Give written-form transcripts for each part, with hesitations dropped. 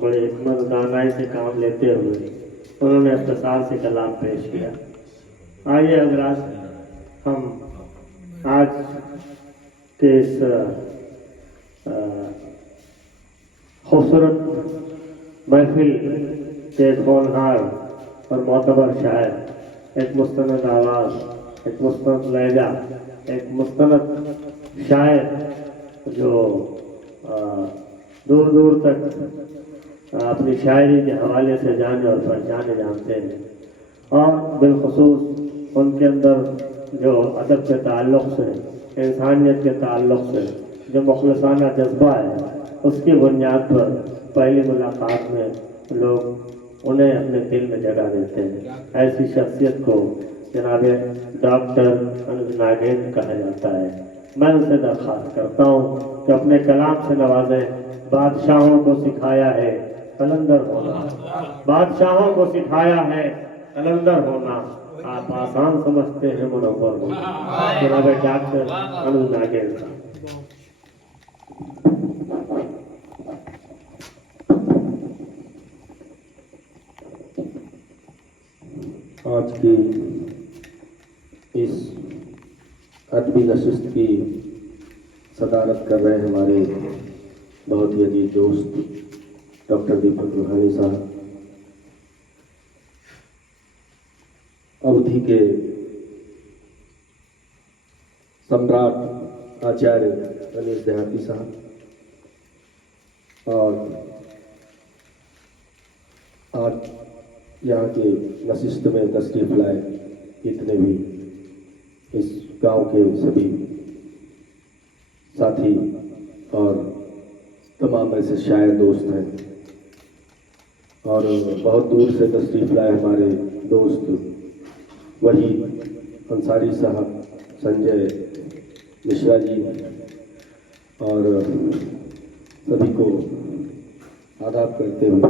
बड़े हिकमत दानाई से काम लेते हुए उन्होंने इख्तिसार से कलाम पेश किया। आइए हज़रात, हम आज के इस खूबसूरत महफिल के एक होनहार और मोतबर शायर, एक मुस्तनद आवाज़, एक मुस्तनद लहजा, एक मुस्तनद शायर जो दूर दूर तक अपनी शायरी के हवाले से जाने और पहचाने जानते हैं, और बिलखुसूस उनके अंदर जो अदब के ताल्लुक़ से, इंसानियत के ताल्लुक़ से जो मुखलसाना जज्बा है, उसकी बुनियाद पर पहली मुलाकात में लोग उन्हें अपने दिल में जगह देते हैं। ऐसी शख्सियत को जनाब डॉक्टर अनुज नागेंद्र कहा जाता है। मैं उनसे दरख्वास्त करता हूँ कि अपने कलाम से नवाजें। बादशाहों को सिखाया है कलंदर होना, बादशाहों को सिखाया है कलंदर होना, आप आसान समझते हैं मुनव्वर होना। जनाब डॉक्टर अनुज नागेंद्र। आज की इस अदबी नशिस्त की सदारत कर रहे हमारे बहुत ही अजीज दोस्त डॉक्टर दीपक रूहानी साहब, अवधि के सम्राट आचार्य अनीस देहाती साहब, और आज यहाँ के नशिस्त में तशरीफ लाए इतने भी इस गांव के सभी साथी और तमाम ऐसे शायर दोस्त हैं, और बहुत दूर से तशरीफ लाए हमारे दोस्त वही अंसारी साहब, संजय मिश्रा जी, और सभी को आदाब करते हुए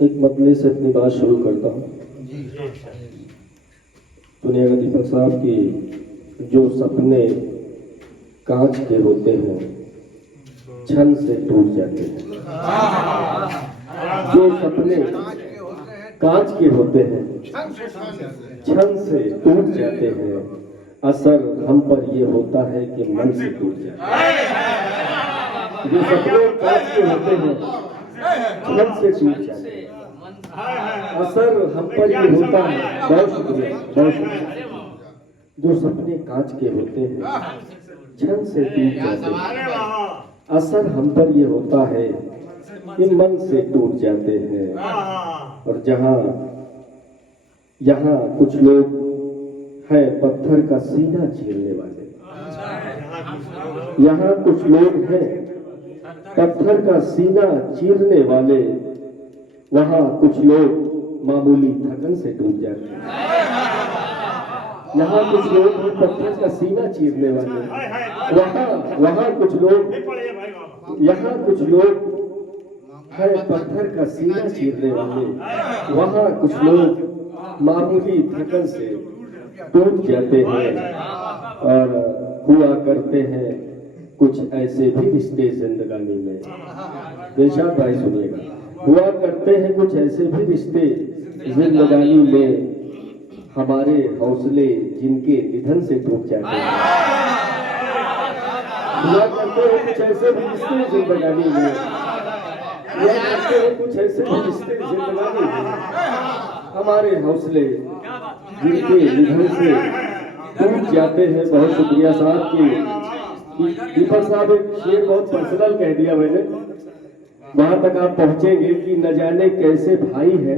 एक मतले से अपनी बात शुरू करता हूँ। सुनिएगा दीपक साहब कि जो सपने कांच के होते हैं क्षण से टूट जाते हैं। जो सपने कांच के होते हैं क्षण से टूट जाते हैं, असर हम पर ये होता है कि मन से टूट जाते हैं। जो सपने कांच के होते हैं क्षण से टूट जाते हैं, असर हम पर ये होता है। बहुत शुक्रिया, बहुत शुक्रिया। जो सपने कांच के होते हैं क्षण से टूट जाते हैं, असर हम पर ये होता है कि मन से टूट जाते हैं। और यहाँ कुछ लोग हैं पत्थर का सीना चीरने वाले, यहाँ कुछ लोग हैं पत्थर का सीना चीरने वाले, वहाँ कुछ लोग मामूली थकन से टूट जाते हैं। यहाँ कुछ लोग हैं पत्थर का सीना चीरने वाले, वहाँ कुछ लोग, यहाँ कुछ लोग है पत्थर का सीना चीरने वाले, वहाँ कुछ लोग मामूली थकन से टूट जाते हैं। और हुआ करते हैं कुछ ऐसे भी रिश्ते जिंदगानी में, बेशक भाई सुनिएगा, हुआ करते हैं कुछ ऐसे भी रिश्ते जिंदगानी में, हमारे हौसले जिनके निधन से टूट जाते हैं। हुआ करते हैं कुछ ऐसे भी रिश्ते जिंदगानी में, हुआ करते हैं कुछ ऐसे भी रिश्ते जिंदगानी में, हमारे हौसले जिनके निधन से टूट जाते हैं। बहुत शुक्रिया साहब की दीपक साहब एक शेर बहुत पर्सनल कह दिया मैंने, वहां तक आप पहुंचेंगे कि न जाने कैसे भाई है,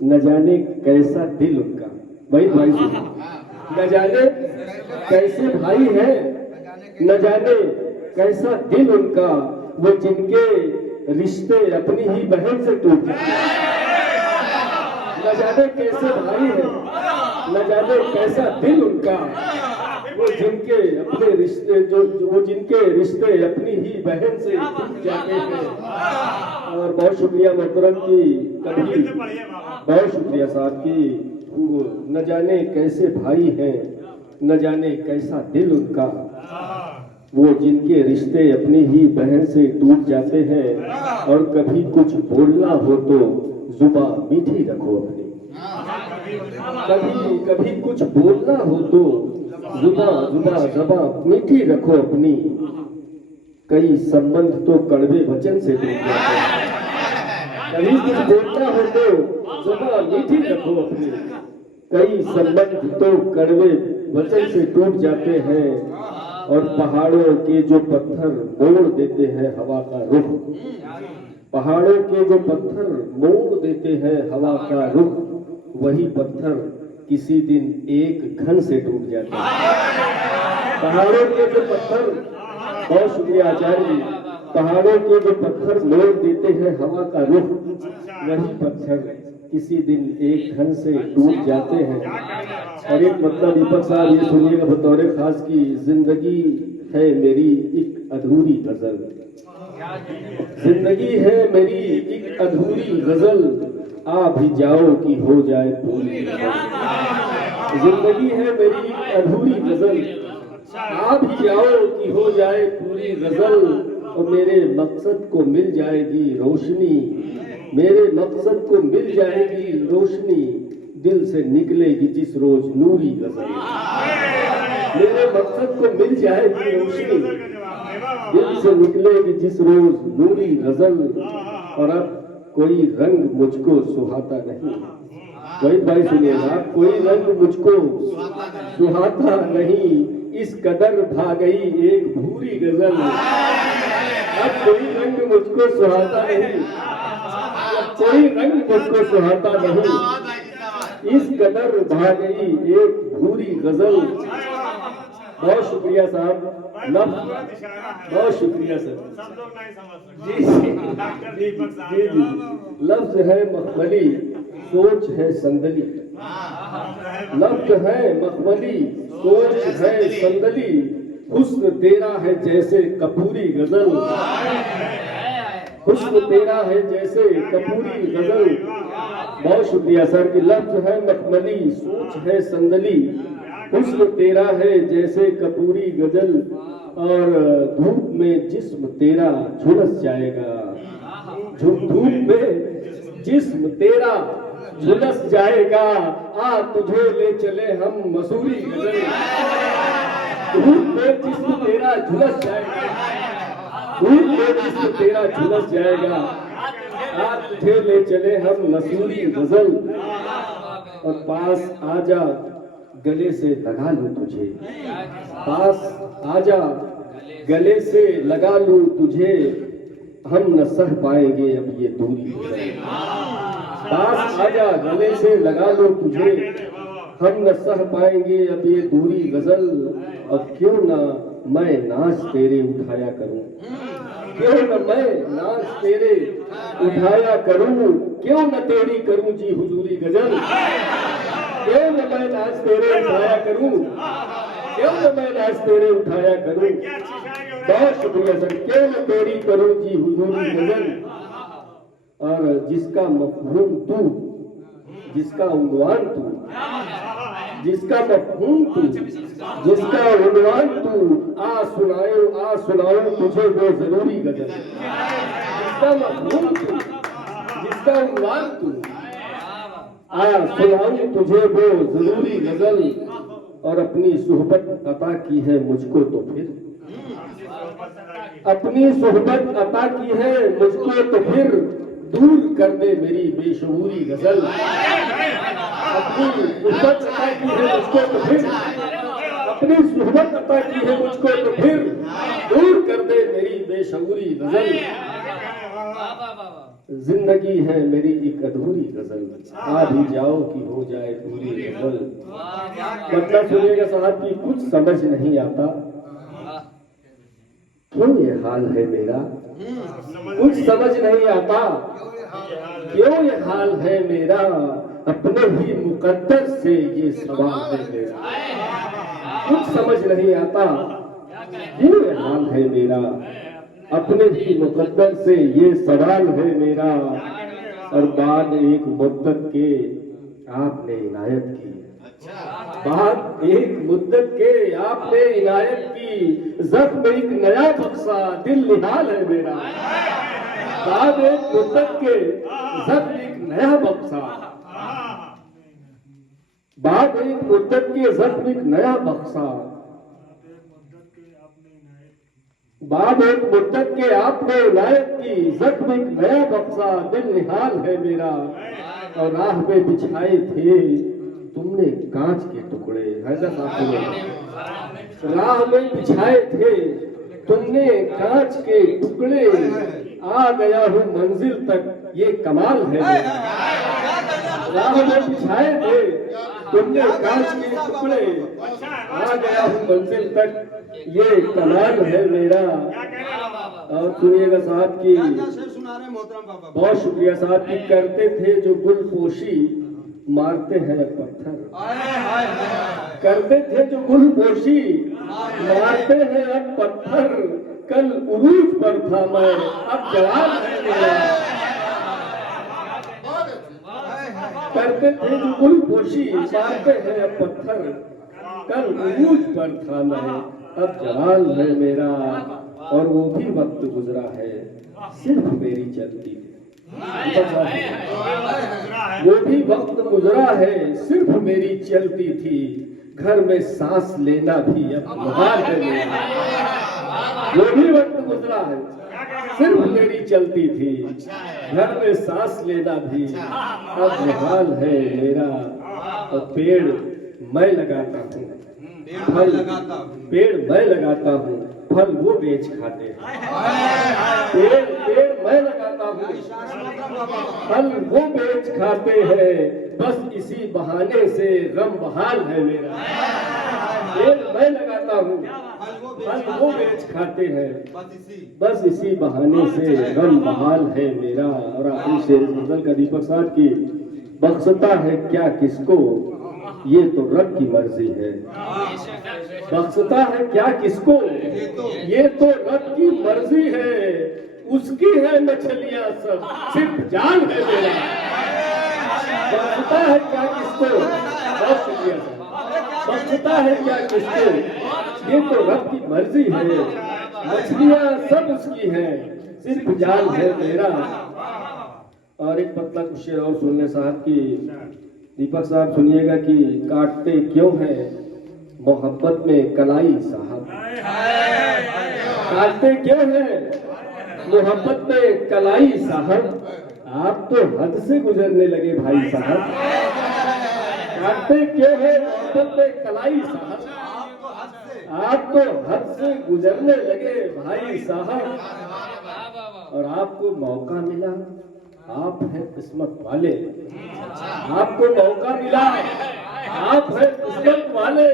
न जाने कैसा दिल उनका। वही भाई सुनिए, न जाने कैसे भाई है, न जाने कैसा दिल उनका, वो जिनके रिश्ते अपनी ही बहन से टूट जाते। न जाने कैसे भाई है, न जाने कैसा दिल उनका, वो जिनके अपने रिश्ते वो जिनके रिश्ते अपनी ही बहन से टूट जाते हैं। और बहुत शुक्रिया मोहतरम की कभी बहुत शुक्रिया साहब की वो न जाने कैसे भाई हैं, न जाने कैसा दिल उनका, वो जिनके रिश्ते अपनी ही बहन से टूट जाते हैं। और कभी कुछ बोलना हो तो जुबान मीठी रखो अपनी, कभी कभी कुछ बोलना हो तो जुबान मीठी रखो अपनी। कई संबंध तो कड़वे वचन से टूट जाते हैं, कभी कुछ बोलना हो तो जुबान मीठी रखो अपनी। कई संबंध तो कड़वे वचन से टूट जाते हैं। और पहाड़ों के जो पत्थर मोड़ देते हैं हवा का रुख, पहाड़ों के जो पत्थर मोड़ देते हैं हवा का रुख, वही पत्थर किसी दिन एक घन से टूट जाते हैं। पहाड़ों के जो पत्थर, बहुत शुक्रिया आचार्य जी, पहाड़ों के जो पत्थर मोड़ देते हैं हवा का रुख, वही पत्थर किसी दिन एक घन से टूट जाते हैं। और एक मतलब दीपक साहब ये सुनिएगा बतौर खास की, जिंदगी है मेरी एक अधूरी गजल, जिंदगी है मेरी एक अधूरी गजल, आ भी जाओ कि हो जाए पूरी। जिंदगी है मेरी एक अधूरी गजल, आ भी जाओ कि हो जाए पूरी गजल। और मेरे मकसद को मिल जाएगी रोशनी, मेरे मकसद को मिल जाएगी रोशनी, दिल से निकलेगी जिस रोज नूरी गजल। मेरे मकसद को मिल जाएगी रोशनी, दिल से निकलेगी जिस रोज नूरी गजल। और अब कोई रंग मुझको सुहाता नहीं, वही भाई सुनिएगा, कोई रंग मुझको सुहाता नहीं, इस कदर भा गई एक भूरी गजल। अब कोई रंग मुझको सुहाता नहीं, कोई रंग मुझको सुहाता नहीं, इस कदर भा गई एक भूरी गजल। बहुत शुक्रिया साहब, बहुत शुक्रिया सर। जी जी, लफ्ज है मखमली, सोच है संदली, लफ्ज है मखमली, सोच है संदली, हुस्न तेरा है जैसे कपूरी गजल, हुस्न तेरा है जैसे कपूरी गजल। बहुत शुक्रिया सर कि लफ्ज है मखमली, सोच है संदली, हुस्न तेरा है जैसे कपूरी गजल। और धूप में जिस्म तेरा झुलस जाएगा, धूप में जिस्म तेरा झुलस जाएगा, आ तुझे ले चले हम मसूरी गजल। धूप में जिस्म तेरा झुलस जाएगा, धूप में जिस्म तेरा झुलस जाएगा, आ तुझे ले चले हम मसूरी गजल। और पास आजा गले से लगा लूं तुझे, पास आजा गले से लगा लूं तुझे, हम न सह पाएंगे अब ये दूरी। पास आजा गले से लगा लूं तुझे, हम न सह पाएंगे अब ये दूरी गजल। और क्यों न मैं नाच तेरे उठाया करूं, क्यों न मैं नाच तेरे उठाया करूं, क्यों न तेरी करूं जी हुजूरी गजल। क्यों न मैं नाच तेरे उठाया करूं, क्यों न मैं नाच तेरे उठाया करूं। बहुत शुक्रिया सर, क्यों न तेरी करूं जी हुजूरी गजल। और जिसका मफहूम तू, जिसका उन्वान तू, जिसका मफहूम तू, जिसका उन्वान तू, आ सुनाओ तुझे वो जरूरी गजल। जिसका मफहूम तू, जिसका उन्वान तू, आ सुनाओ तुझे वो जरूरी गजल। और अपनी सोहबत अता की है मुझको तो फिर, अपनी सोहबत अता की है मुझको तो फिर, दूर कर दे मेरी बेशऊरी गजल। अपनी सोहबत अता की है मुझको तो फिर, अपनी सोहबत अता की है मुझको तो फिर, दूर कर दे मेरी बेशऊरी गजल। जिंदगी है मेरी एक अधूरी गजल, आ भी जाओ कि हो जाए पूरी गजल। मतलब सुनिएगा साहब की कुछ समझ नहीं आता, क्यों ये हाल है मेरा, कुछ समझ नहीं आता, क्यों ये हाल है मेरा, अपने ही मुकद्दर से ये सवाल है मेरा। कुछ समझ नहीं आता, ये हाल है मेरा, अपने ही मुकद्दर से ये सवाल है मेरा। और बाद एक मुद्दत के आपने इनायत की, बाद एक मुद्दत के आपने इनायत की, जख्म एक नया बख्शा, दिल निहाल है मेरा। बाद एक मुद्दत के जख्म एक नया बख्शा, बाद एक मुद्दत के जख्म एक नया बख्शा, बाद एक मुद्दत के आपने इनायत की, जख्म एक नया बख्शा, दिल निहाल है मेरा। और राह में बिछाए थे तुमने कांच के टुकड़े, हैदर साहब, राह में बिछाए थे तुमने कांच के टुकड़े, आ गया हूँ मंजिल तक, ये कमाल है मेरा। राह में बिछाए थे तुमने कांच के टुकड़े, आ गया हूँ मंजिल तक, ये कमाल है मेरा। और सुनिएगा साहब की, बहुत शुक्रिया साहब की, करते थे जो गुलपोशी, मारते हैं अब पत्थर, करते थे जो गुलपोशी, मारते हैं अब पत्थर, कल उरूज पर था मैं, अब जवान है मेरा। करते थे जो गुलपोशी, मारते हैं अब पत्थर, कल उरूज पर था मैं, अब जवान है मेरा। और वो भी वक्त गुजरा है, सिर्फ मेरी चलती थी, वो भी वक्त गुजरा है, सिर्फ मेरी चलती थी, घर में सांस लेना भी अब मुहाल है मेरा। वो भी वक्त गुजरा है, सिर्फ मेरी चलती थी, घर में सांस लेना भी अब मुहाल है मेरा। और पेड़ मैं लगाता हूँ, फल पेड़ मैं लगाता हूँ, फल वो बेच खाते हैं। पेड़ मैं लगाता हूँ, फल वो बेच खाते हैं, बस इसी बहाने से गम बहाल है मेरा। पेड़ मैं लगाता हूँ, फल वो बेच खाते हैं, बस इसी बहाने से गम बहाल है मेरा। और आखिरी शेर गजल का दीपक साहब की, बख्शता है क्या किसको, ये तो रब की मर्जी है। बख्शता है क्या किसको, ये तो रब की मर्जी है, उसकी है मछलियां सब, सिर्फ जान है मेरा। बख्शता है क्या किसको, बहुत शुक्रिया सर। बख्शता है क्या किसको, ये तो रब की मर्जी है, मछलियां सब उसकी है, सिर्फ जान है मेरा। और एक पतला कुछ शेर और सुनने साहब की, दीपक साहब सुनिएगा कि काटते क्यों हैं मोहब्बत में कलाई साहब, काटते क्यों हैं मोहब्बत में कलाई साहब, आप तो हद से गुजरने लगे भाई साहब। काटते क्यों हैं मोहब्बत में कलाई साहब, आप तो हद से गुजरने लगे भाई साहब। और आपको मौका मिला, आप हैं किस्मत वाले, आपको मौका मिला, आप हैं किस्मत वाले,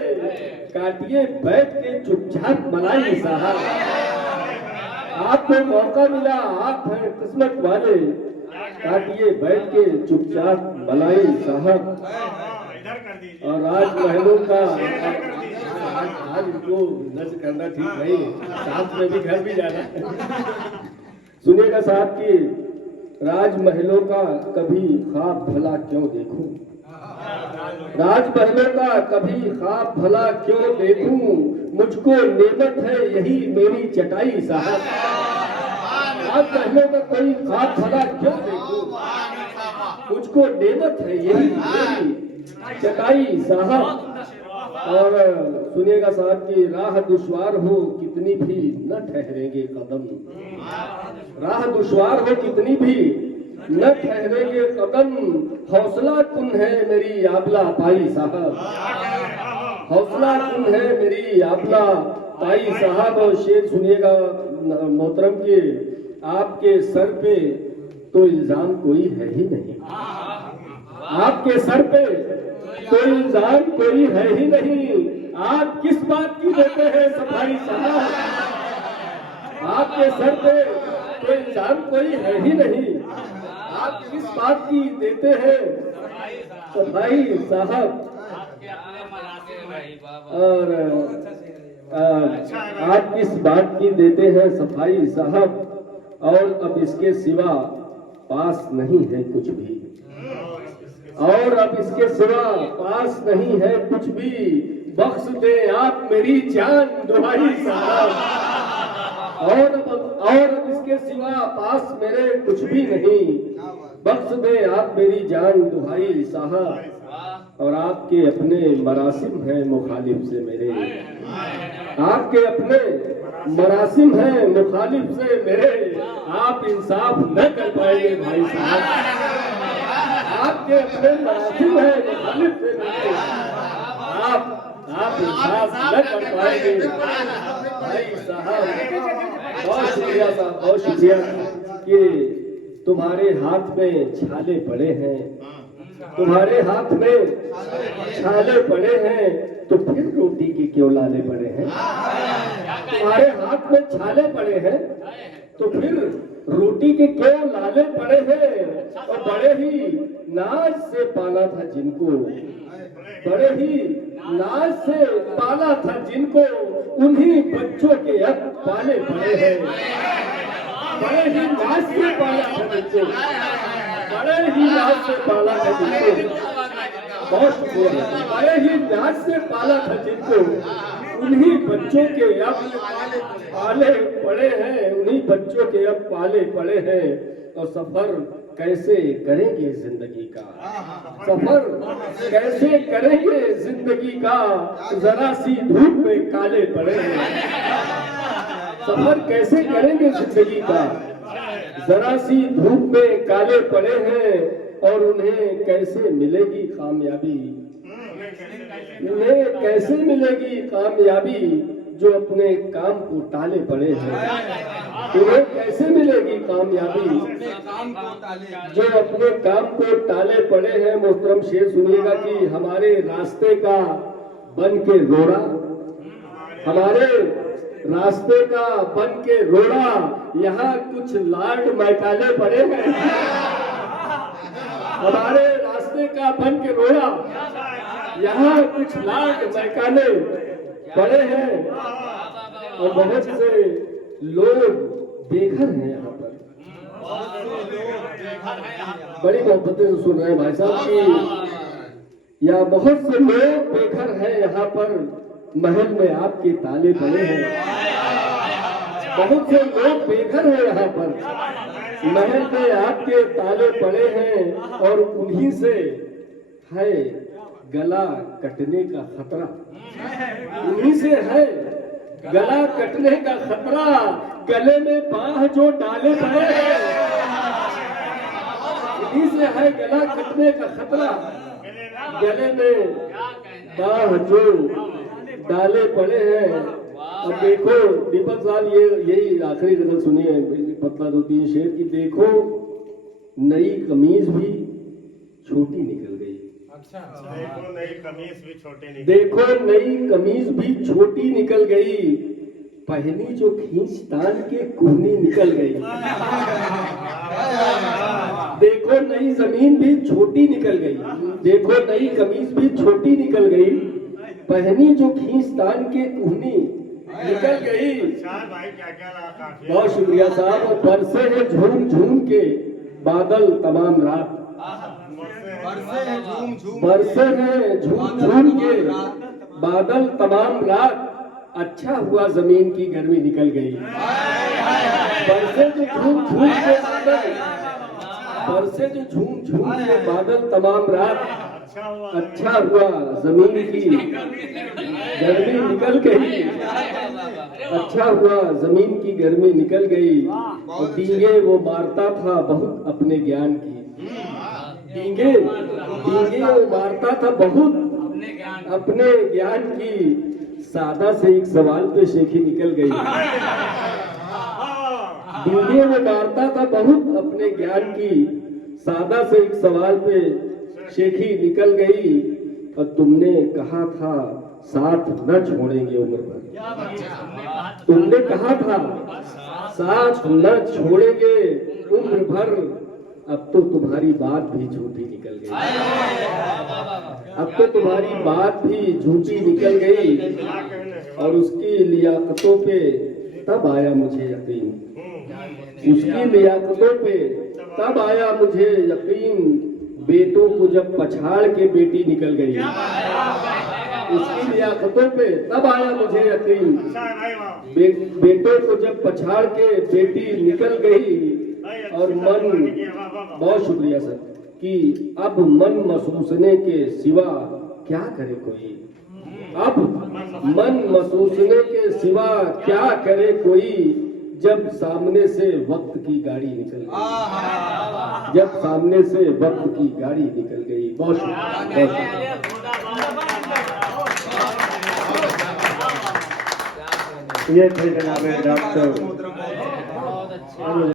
काटिए बैठ के चुपचाप मलाई साहब। आपको मौका मिला, आप हैं किस्मत वाले, काटिए बैठ के चुपचाप मलाई साहब। और राजमहलों का आज इनको नष्ट करना ठीक नहीं, साथ में भी घर भी जाना। सुनिएगा साहब की, राजमहलों का कभी ख्वाब भला क्यों देखूं, राजमहलों का कभी ख्वाब भला क्यों देखूं, मुझको नेमत है यही मेरी चटाई साहब। राजमहलों का कोई ख्वाब भला क्यों देखूं, मुझको नेमत है यही मेरी चटाई साहब। और सुनिएगा साहब की, राह दुश्वार हो कितनी भी न ठहरेंगे कदम, राह दुश्वार हो कितनी भी न ठहरेंगे कदम, हौसला तुम है मेरी आबला पाई साहब, हौसला तुम है मेरी आबला पाई साहब। और शेर सुनिएगा मोहतरम के, आपके सर पे तो इल्जाम कोई है ही नहीं, आपके सर पे तो इल्जाम कोई है ही नहीं, आप किस बात की देते हैं सफाई साहब, आपके सर पे तो इल्जाम कोई है ही नहीं, आप किस बात की देते हैं सफाई साहब। और आप किस बात की देते हैं सफाई साहब, और अब इसके सिवा पास नहीं है कुछ भी, और अब इसके सिवा पास नहीं है कुछ भी, बख्श दे आप मेरी जान दुहाई साहब, और अब इसके सिवा पास मेरे कुछ भी नहीं, बख्श दे आप मेरी जान दुहाई साहब, और आपके अपने मरासिम हैं मुखालिफ से मेरे, आपके अपने मरासिम हैं मुखालिफ से मेरे, आप इंसाफ न कर पाएंगे भाई साहब, आपके अपने मरासिम हैं मुखालिफ से मेरे, आप इंसाफ न कर पाएंगे भाई साहब। बहुत शुक्रिया साहब, बहुत शुक्रिया कि तुम्हारे हाथ में छाले पड़े हैं, तुम्हारे हाथ में छाले पड़े हैं, तो फिर रोटी के क्यों लाले पड़े हैं, तुम्हारे हाथ में छाले पड़े हैं, तो फिर रोटी के क्यों लाले पड़े हैं, और बड़े ही नाज से पाला था जिनको, बड़े ही नाज से पाला था जिनको, उन्हीं बच्चों के अब पाले पड़े हैं, बड़े ही नाज से पाला था जिनको, बड़े ही नाज से पाला था जिनको, बहुत शुक्रिया, बड़े ही नाज से पाला था जिनको, उन्हीं बच्चों के अब पाले पड़े हैं, उन्हीं बच्चों के अब पाले पड़े हैं, और सफर कैसे करेंगे जिंदगी का, सफर कैसे करेंगे जिंदगी का, जरा सी धूप में काले पड़े हैं, सफर कैसे करेंगे जिंदगी का, जरा सी धूप में काले पड़े हैं, और उन्हें कैसे मिलेगी कामयाबी, उन्हें कैसे मिलेगी कामयाबी, जो अपने काम को टाले पड़े हैं, उन्हें कैसे मिलेगी कामयाबी, जो अपने काम को टाले पड़े हैं। मोहतरम शेर सुनिएगा कि हमारे रास्ते का बन के रोड़ा, हमारे रास्ते का बन के रोड़ा, यहाँ कुछ लाड मैकाले पड़े हैं, हमारे रास्ते का बन के रोड़ा, यहाँ कुछ लाड मैकाले पड़े हैं, और बहुत से लोग बेघर हैं यहाँ पर, बड़ी मोहब्बतें से सुन रहे हैं भाई साहब की, या बहुत से लोग बेघर हैं यहाँ पर, महल में आपके ताले पड़े हैं, बहुत से लोग बेघर हैं यहाँ पर, महल में आपके ताले पड़े हैं, और उन्हीं से है गला कटने का खतरा, उन्हीं से है गला कटने का खतरा, गले में बांह जो डाले पड़े हैं, उन्हीं से है गला कटने का खतरा, गले में बांह जो डाले पड़े हैं। अब देखो दीपक साहब, यही आखिरी गजल सुनिए पतला 2-3 शेर की, देखो नई कमीज भी छोटी निकल गई, देखो नई कमीज भी छोटी निकल, देखो नई कमीज भी छोटी निकल गई, पहनी जो खींचतान के कोहनी निकल गई, देखो नई जमीन भी छोटी निकल गई, देखो नई कमीज भी छोटी निकल गई, पहनी जो खींचतान के कोहनी निकल गई। भाई क्या बहुत शुक्रिया साहब। और बरसे है झूम झूम के बादल तमाम रात, बरसे हैं झूम झूम के बादल तमाम रात, अच्छा हुआ जमीन की गर्मी निकल गई, बरसे जो झूम झूम के बादल, बरसे जो झूम झूम के बादल तमाम रात, अच्छा हुआ जमीन की गर्मी निकल गई, अच्छा हुआ जमीन की गर्मी निकल गई। और डींगे वो मारता था बहुत अपने ज्ञान की, डींगे वो मारता था बहुत अपने ज्ञान की, सादा से एक सवाल पे शेखी निकल गई, डींगे वो मारता था बहुत अपने ज्ञान की, सादा से एक सवाल पे शेखी निकल गई। और तुमने कहा था साथ न छोड़ेंगे उम्र भर, तुमने कहा था साथ न छोड़ेंगे उम्र भर, अब तो तुम्हारी बात भी झूठी निकल गई, अब तो तुम्हारी बात भी झूठी निकल गई, और उसकी लियाकतों पे तब आया मुझे यकीन, उसकी लियाकतों पे तब आया मुझे यकीन, बेटों को जब पछाड़ के बेटी निकल गई, उसकी लियाकतों पे तब आया मुझे यकीन, बेटों को जब पछाड़ के बेटी निकल गई, और मन, बहुत शुक्रिया सर, कि अब मन महसूसने के सिवा क्या करे कोई, अब मन महसूसने के सिवा क्या करे कोई, जब सामने से वक्त की गाड़ी निकल गई, जब सामने से वक्त की गाड़ी निकल गई। बहुत शुक्रिया। ये थे जनाब डॉक्टर